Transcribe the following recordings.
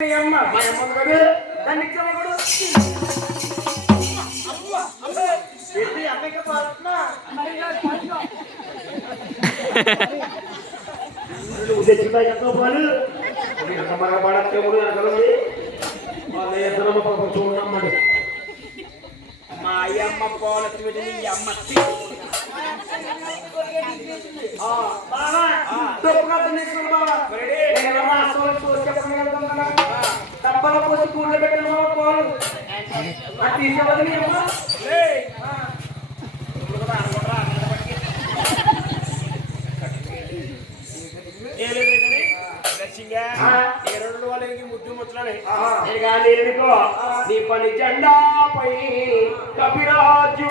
అమ్మ మా అమ్మ కూడా దాన్ని ఇచ్చాము కూడా అమ్మకి ఎంతో పాలు వాళ్ళ పాపం మా అయ్యమ్మ పోలసి అమ్మ. డబ్బాలో పోసి కూడలు పెట్టిన పోలు తీసేవద్దు నీ అమ్మ నీ పని జెండాపై కపిరాజు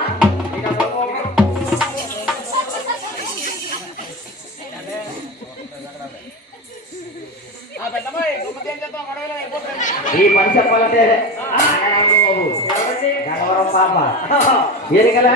ఈ పని చెప్పాలంటే గణవరం పాప. ఎరికల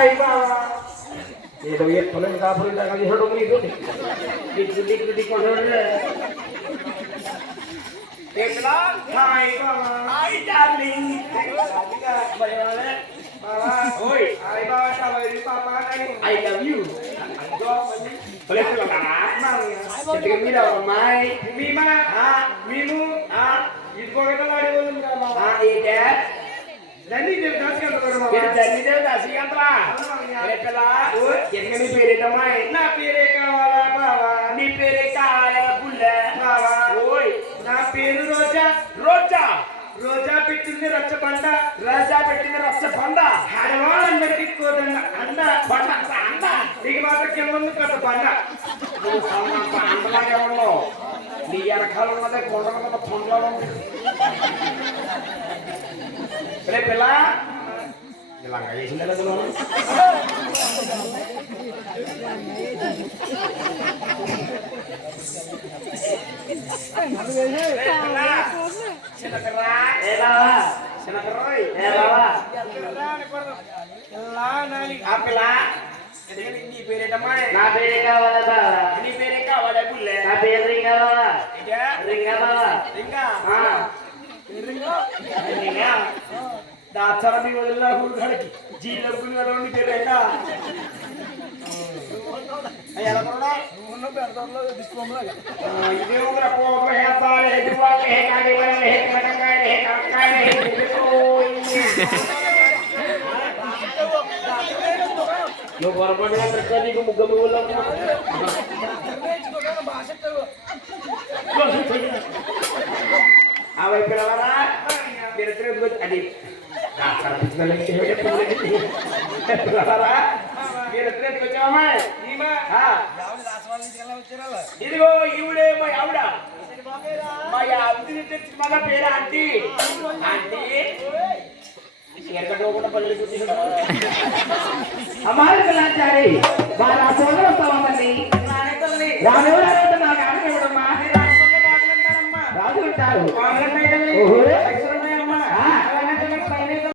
hai bawa ये तो ये फलन का फल का ये हड़ो मुनी दो दिख दिख दिख को हड़ रे देखला हाय बाबा हाय डार्लिंग शादी का रात परिवार बाबा ओए हाय बाबा सावरी पापा का I love you boleh pulang anak jadi mira mai mima ah mimu ah itu kau kita lari boleh nggak bawa ah iya Dhanyadevi దాసిగంతరా ఎన్ని పేరేటమ్మా? నా పేరే కావాలా బావా? నీ పేరే కావాలా పుల్ల బావా. ఓయ్. నా పేరు రోజా. రోజా? రోజా పెట్టింది రచ్చ పండ రోజా పెట్టింది రచ్చ పండ ఆడవాళ్ళందరికీ కోదండ. అండ పండ అండ నీకు మాత్రం కింద ఉంది పెద్ద పండ అండలాగే ఉండవు నీ వెనకాల ఉన్నదే కొండ మీద పండ్లో ఉంది. రే పిల్ల ఇలా వేసిందా లేదు నీ పేరేటమ్మా నా పేరే కావాలా బావా నీ పేరే కావాలా పుల్లే నా పేరు రింగా బావా ఇదే రింగా బావా రింగా ఆ, దాచాల మీ వదిలిన గురుగాడికి జీలబ్బుని వదలండి పేరేగా ఎలా కొన్నా ఇదే ఒక పోక హేతాలు నువ్వు నీకు ముగ్గ ఎత్తున ఎత్తుకొచ్చి అది. ఇదిగో ఈవిడే మా ఆవిడ. మా ఆవిడని తెచ్చి మగ పేరు ఆంటీ. ఆంటీ. ఎరగడో కూడా ওরে